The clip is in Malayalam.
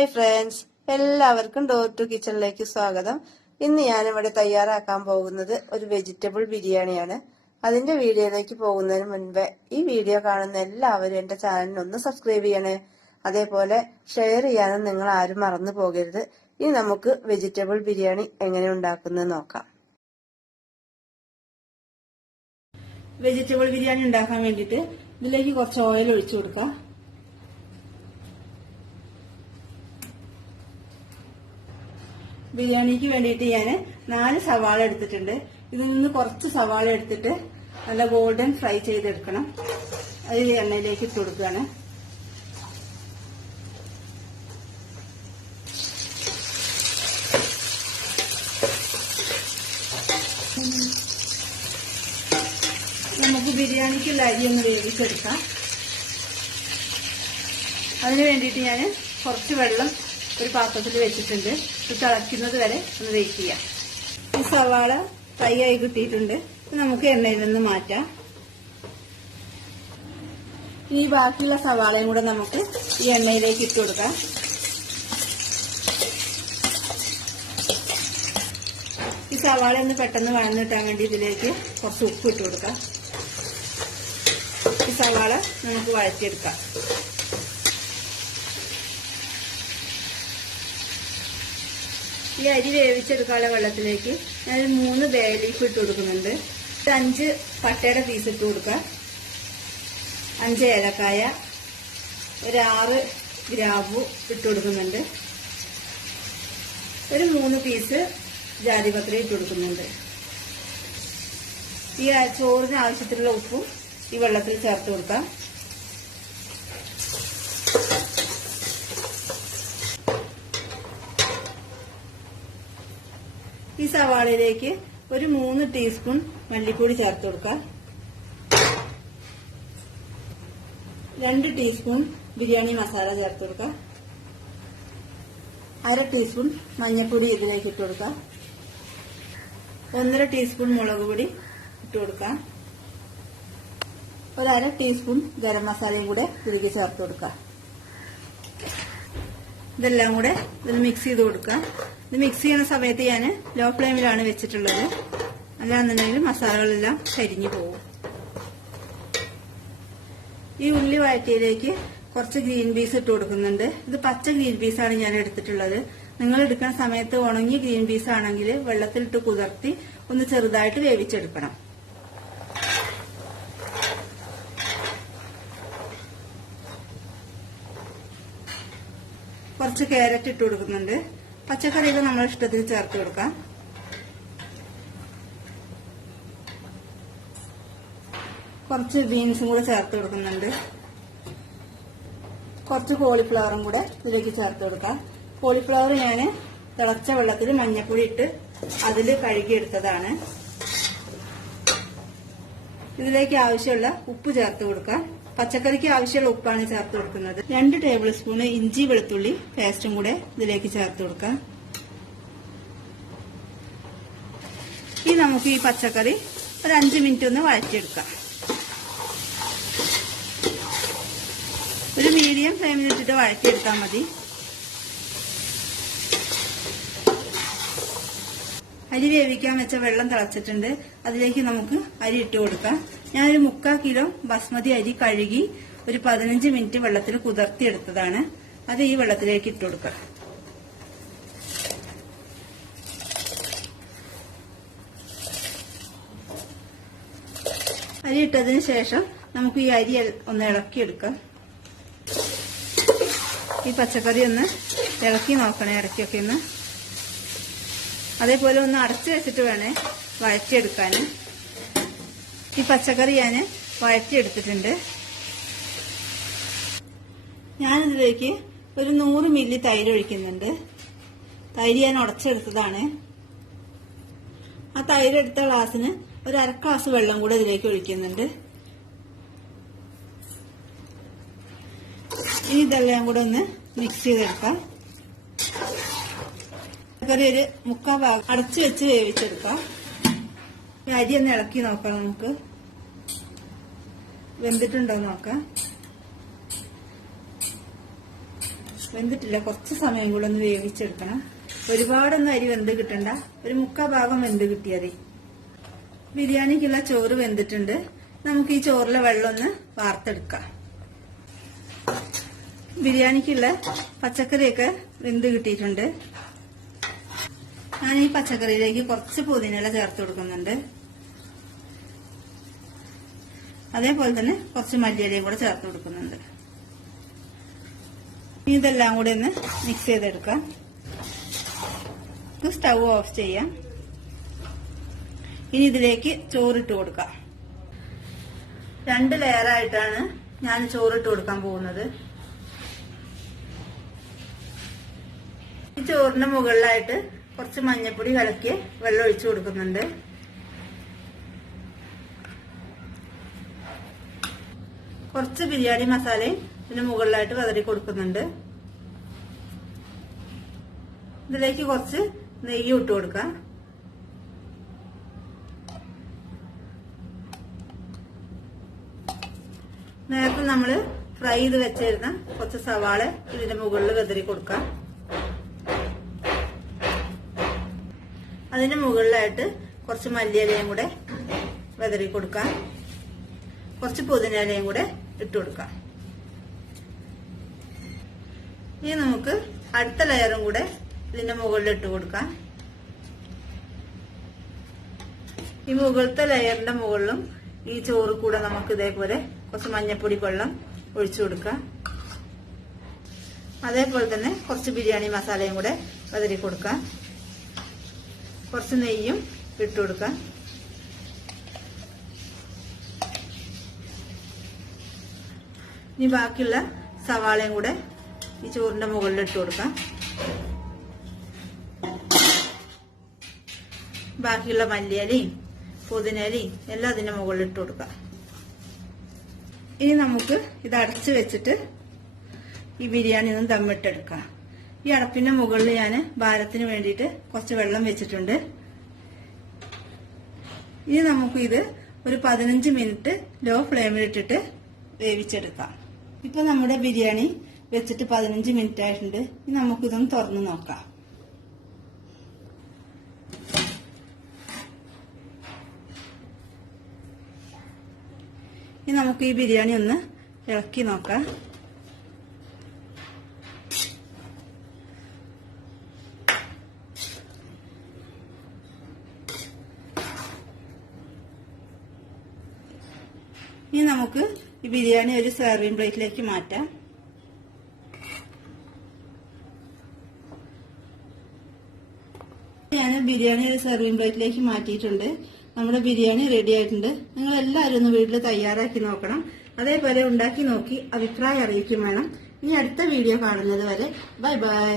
ഹായ് ഫ്രണ്ട്സ്, എല്ലാവർക്കും ഡോർ ടു കിച്ചണിലേക്ക് സ്വാഗതം. ഇന്ന് ഞാനിവിടെ തയ്യാറാക്കാൻ പോകുന്നത് ഒരു വെജിറ്റബിൾ ബിരിയാണിയാണ്. അതിന്റെ വീഡിയോയിലേക്ക് പോകുന്നതിന് മുൻപേ ഈ വീഡിയോ കാണുന്ന എല്ലാവരും എന്റെ ചാനലിനൊന്ന് സബ്സ്ക്രൈബ് ചെയ്യണേ. അതേപോലെ ഷെയർ ചെയ്യാനും നിങ്ങൾ ആരും മറന്നു പോകരുത്. ഇനി നമുക്ക് വെജിറ്റബിൾ ബിരിയാണി എങ്ങനെ ഉണ്ടാക്കുന്നത് നോക്കാം. വെജിറ്റബിൾ ബിരിയാണി ഉണ്ടാക്കാൻ വേണ്ടിയിട്ട് ഇതിലേക്ക് കുറച്ച് ഓയിൽ ഒഴിച്ചു കൊടുക്കാം. ബിരിയാണിക്ക് വേണ്ടിയിട്ട് ഞാൻ 4 സവാള എടുത്തിട്ടുണ്ട്. ഇതിൽ നിന്ന് കുറച്ച് സവാള എടുത്തിട്ട് നല്ല ഗോൾഡൻ ഫ്രൈ ചെയ്തെടുക്കണം. അത് എണ്ണയിലേക്ക് ഇട്ട് കൊടുക്കുകയാണ്. നമുക്ക് ബിരിയാണിക്കുള്ള അരി ഒന്ന് വേവിച്ചെടുക്കാം. അതിന് വേണ്ടിയിട്ട് ഞാൻ കുറച്ച് വെള്ളം ഒരു പാത്രത്തിൽ വെച്ചിട്ടുണ്ട്. ഇത് തിളയ്ക്കുന്നത് വരെ ഒന്ന് വെയിറ്റ് ചെയ്യാം. ഈ സവാള ഫ്രൈ ആയി കിട്ടിയിട്ടുണ്ട്. നമുക്ക് എണ്ണയിൽ നിന്ന് മാറ്റാം. ഈ ബാക്കിയുള്ള സവാളയും കൂടെ നമുക്ക് ഈ എണ്ണയിലേക്ക് ഇട്ട് കൊടുക്കാം. ഈ സവാള ഒന്ന് പെട്ടെന്ന് വഴന്ന് കിട്ടാൻ വേണ്ടി ഇതിലേക്ക് കുറച്ച് ഉപ്പ് ഇട്ട് കൊടുക്കാം. ഈ സവാള നമുക്ക് വഴറ്റിയെടുക്കാം. ഈ അരി വേവിച്ചെടുക്കാനുള്ള വെള്ളത്തിലേക്ക് ഞാൻ 3 ബേ ലീഫ് ഇട്ട് കൊടുക്കുന്നുണ്ട്. 5 പട്ടയുടെ പീസ് ഇട്ട് കൊടുക്കുക. 5 ഏലക്കായ, ഒരു 6 ഗ്രാമ്പു ഇട്ട് കൊടുക്കുന്നുണ്ട്. ഒരു 3 പീസ് ജാതിപത്രി ഇട്ട് കൊടുക്കുന്നുണ്ട്. ഈ ചോറിന് ആവശ്യത്തിലുള്ള ഉപ്പും ഈ വെള്ളത്തിൽ ചേർത്ത് കൊടുക്കാം. ഈ സവാളയിലേക്ക് ഒരു 3 ടീസ്പൂൺ മല്ലിപ്പൊടി ചേർത്ത് കൊടുക്കാം. 2 ടീസ്പൂൺ ബിരിയാണി മസാല ചേർത്ത് കൊടുക്കാം. 1/2 ടീസ്പൂൺ മഞ്ഞൾപ്പൊടി ഇതിലേക്ക് ഇട്ട് കൊടുക്കാം. 1/2 ടീസ്പൂൺ മുളക് പൊടി ഇട്ട് കൊടുക്കാം. ഒരു 1/2 ടീസ്പൂൺ ഗരം മസാലയും കൂടെ ഇതിലേക്ക് ചേർത്ത് കൊടുക്കാം. ഇതെല്ലാം കൂടെ ഇതിൽ മിക്സ് ചെയ്ത് കൊടുക്കാം. ഇത് മിക്സ് ചെയ്യുന്ന സമയത്ത് ഞാൻ ലോ ഫ്ലെയിമിലാണ് വെച്ചിട്ടുള്ളത്. അല്ലാന്നുണ്ടെങ്കിൽ മസാലകളെല്ലാം കരിഞ്ഞു പോകും. ഈ ഉള്ളി വഴറ്റിയിലേക്ക് കുറച്ച് ഗ്രീൻ പീസ് ഇട്ട് കൊടുക്കുന്നുണ്ട്. ഇത് പച്ച ഗ്രീൻ പീസാണ് ഞാൻ എടുത്തിട്ടുള്ളത്. നിങ്ങൾ എടുക്കുന്ന സമയത്ത് ഉണങ്ങിയ ഗ്രീൻ പീസ് ആണെങ്കിൽ വെള്ളത്തിലിട്ട് കുതിർത്തി ഒന്ന് ചെറുതായിട്ട് വേവിച്ചെടുക്കണം. കുറച്ച് ക്യാരറ്റ് ഇട്ട് കൊടുക്കുന്നുണ്ട്. പച്ചക്കറിയൊക്കെ നമ്മളെ ഇഷ്ടത്തിന് ചേർത്ത് കൊടുക്കാം. കുറച്ച് ബീൻസും കൂടെ ചേർത്ത് കൊടുക്കുന്നുണ്ട്. കുറച്ച് കോളിഫ്ലവറും കൂടെ ഇതിലേക്ക് ചേർത്ത് കൊടുക്കാം. കോളിഫ്ലവർ ഞാൻ തിളച്ച വെള്ളത്തിൽ മഞ്ഞപ്പൊടി ഇട്ട് അതിൽ കഴുകിയെടുത്തതാണ്. ഇതിലേക്ക് ആവശ്യമുള്ള ഉപ്പ് ചേർത്ത് കൊടുക്കാം. പച്ചക്കറിക്ക് ആവശ്യമുള്ള ഉപ്പാണ് ചേർത്ത് കൊടുക്കുന്നത്. 2 ടേബിൾ സ്പൂൺ ഇഞ്ചി വെളുത്തുള്ളി പേസ്റ്റും കൂടെ ഇതിലേക്ക് ചേർത്ത് കൊടുക്കാം. ഇനി നമുക്ക് ഈ പച്ചക്കറി ഒരു 5 മിനിറ്റ് ഒന്ന് വഴറ്റിയെടുക്കാം. ഒരു മീഡിയം ഫ്ലെയിമിൽ ഇട്ടിട്ട് വഴറ്റിയെടുത്താൽ മതി. അരി വേവിക്കാൻ വെച്ച വെള്ളം തിളച്ചിട്ടുണ്ട്. അതിലേക്ക് നമുക്ക് അരി ഇട്ട് കൊടുക്കാം. ഞാനൊരു 3/4 കിലോ ബസ്മതി അരി കഴുകി ഒരു 15 മിനിറ്റ് വെള്ളത്തിൽ കുതിർത്തിയെടുത്തതാണ്. അത് ഈ വെള്ളത്തിലേക്ക് ഇട്ട് കൊടുക്കാം. അരി ഇട്ടതിന് ശേഷം നമുക്ക് ഈ അരി ഒന്ന് ഇളക്കിയെടുക്കാം. ഈ പച്ചക്കറി ഒന്ന് ഇളക്കി നോക്കണേ ഇടയ്ക്കൊക്കെ ഒന്ന്. അതേപോലെ ഒന്ന് അടച്ചു വെച്ചിട്ട് വേണേ വഴറ്റിയെടുക്കാൻ. ഈ പച്ചക്കറി ഞാൻ വഴറ്റിയെടുത്തിട്ടുണ്ട്. ഞാനിതിലേക്ക് ഒരു 100 മില്ലി തൈര് ഒഴിക്കുന്നുണ്ട്. തൈര് ഞാൻ ഉടച്ചെടുത്തതാണ്. ആ തൈര് എടുത്ത ഗ്ലാസ്സിന് ഒരു 1/2 ഗ്ലാസ് വെള്ളം കൂടെ ഇതിലേക്ക് ഒഴിക്കുന്നുണ്ട്. ഇനി ഇതെല്ലാം കൂടെ ഒന്ന് മിക്സ് ചെയ്തെടുക്കാം. പച്ചക്കറി ഒരു 3/4 ഭാഗം അടച്ചു വെച്ച് വേവിച്ചെടുക്കാം. അരി ഒന്ന് ഇളക്കി നോക്കാം. നമുക്ക് വെന്തിട്ടുണ്ടോ നോക്കാം. വെന്തിട്ടില്ല, കുറച്ച് സമയം കൂടെ ഒന്ന് വേവിച്ചെടുക്കണം. ഒരുപാടൊന്നും അരി വെന്ത് കിട്ടണ്ട, ഒരു 3/4 ഭാഗം വെന്ത് കിട്ടിയാതി. ബിരിയാണിക്കുള്ള ചോറ് വെന്തിട്ടുണ്ട്. നമുക്ക് ഈ ചോറിലെ വെള്ളം ഒന്ന് വാർത്തെടുക്കാം. ബിരിയാണിക്കുള്ള പച്ചക്കറിയൊക്കെ വെന്ത് കിട്ടിയിട്ടുണ്ട്. ഞാൻ ഈ പച്ചക്കറിയിലേക്ക് കുറച്ച് പുതിനയില ചേർത്ത് കൊടുക്കുന്നുണ്ട്. അതേപോലെ തന്നെ കുറച്ച് മല്ലിയിലയും കൂടെ ചേർത്ത് കൊടുക്കുന്നുണ്ട്. ഇതെല്ലാം കൂടെ ഒന്ന് മിക്സ് ചെയ്തെടുക്കാം. സ്റ്റൗ ഓഫ് ചെയ്യാം. ഇനി ഇതിലേക്ക് ചോറിട്ട് കൊടുക്കാം. 2 ലെയറായിട്ടാണ് ഞാൻ ചോറിട്ട് കൊടുക്കാൻ പോകുന്നത്. ഈ ചോറിന്റെ മുകളിലായിട്ട് കുറച്ച് മഞ്ഞൾപ്പൊടി കലക്കി വെള്ളം ഒഴിച്ചു കൊടുക്കുന്നുണ്ട്. കുറച്ച് ബിരിയാണി മസാലയും ഇതിന് മുകളിലായിട്ട് വിതറി കൊടുക്കുന്നുണ്ട്. ഇതിലേക്ക് കുറച്ച് നെയ്യ് ഇട്ട് കൊടുക്കാം. നേരത്തെ നമ്മൾ ഫ്രൈ ചെയ്ത് വെച്ചിരുന്ന കുറച്ച് സവാള ഇതിന്റെ മുകളിൽ വിതറി കൊടുക്കാം. അതിന് മുകളിലായിട്ട് കുറച്ച് മല്ലിയിലയും കൂടെ വിതറി കൊടുക്കാം. കുറച്ച് പുതിനയിലയും കൂടെ ഇട്ട് കൊടുക്കാം. ഇനി നമുക്ക് അടുത്ത ലെയറും കൂടെ ഇതിന്റെ മുകളിൽ ഇട്ട് കൊടുക്കാം. ഈ മുകളിലത്തെ ലെയറിന്റെ മുകളിലും ഈ ചോറ് കൂടെ നമുക്ക് ഇതേപോലെ കുറച്ച് മഞ്ഞൾപ്പൊടി വെള്ളം ഒഴിച്ചു കൊടുക്കാം. അതേപോലെ തന്നെ കുറച്ച് ബിരിയാണി മസാലയും കൂടെ വിതറി കൊടുക്കാം. കുറച്ച് നെയ്യും ഇട്ട് കൊടുക്കാം. ഇനി ബാക്കിയുള്ള സവാളയും കൂടെ ഈ ചോറിന്റെ മുകളിൽ ഇട്ട് കൊടുക്കാം. ബാക്കിയുള്ള മല്ലിയിലയും പുതിനയിലയും എല്ലാം അതിന്റെ മുകളിൽ ഇട്ട് കൊടുക്കാം. ഇനി നമുക്ക് ഇത് അടച്ചു വെച്ചിട്ട് ഈ ബിരിയാണി ഒന്ന് ദമ്മിട്ടെടുക്കാം. ഈ അടപ്പിന്റെ മുകളിൽ ഞാൻ ഭാരത്തിന് വേണ്ടിയിട്ട് കുറച്ച് വെള്ളം വെച്ചിട്ടുണ്ട്. ഇനി നമുക്ക് ഇത് ഒരു 15 മിനിറ്റ് ലോ ഫ്ലെയിമിൽ ഇട്ടിട്ട് വേവിച്ചെടുക്കാം. ഇപ്പൊ നമ്മുടെ ബിരിയാണി വെച്ചിട്ട് 15 മിനിറ്റ് ആയിട്ടുണ്ട്. ഇനി നമുക്കിതൊന്ന് തുറന്നു നോക്കാം. ഇനി നമുക്ക് ഈ ബിരിയാണി ഒന്ന് ഇളക്കി നോക്കാം. ഇനി നമുക്ക് ഈ ബിരിയാണി ഒരു സെർവിംഗ് പ്ലേറ്റിലേക്ക് മാറ്റാം. ഞാൻ ബിരിയാണി ഒരു സെർവിംഗ് പ്ലേറ്റിലേക്ക് മാറ്റിയിട്ടുണ്ട്. നമ്മുടെ ബിരിയാണി റെഡി ആയിട്ടുണ്ട്. നിങ്ങൾ എല്ലാവരും ഒന്ന് വീട്ടിൽ തയ്യാറാക്കി നോക്കണം. അതേപോലെ ഉണ്ടാക്കി നോക്കി അഭിപ്രായം അറിയിക്കും വേണം. ഇനി അടുത്ത വീഡിയോ കാണുന്നത് വരെ ബൈ ബൈ.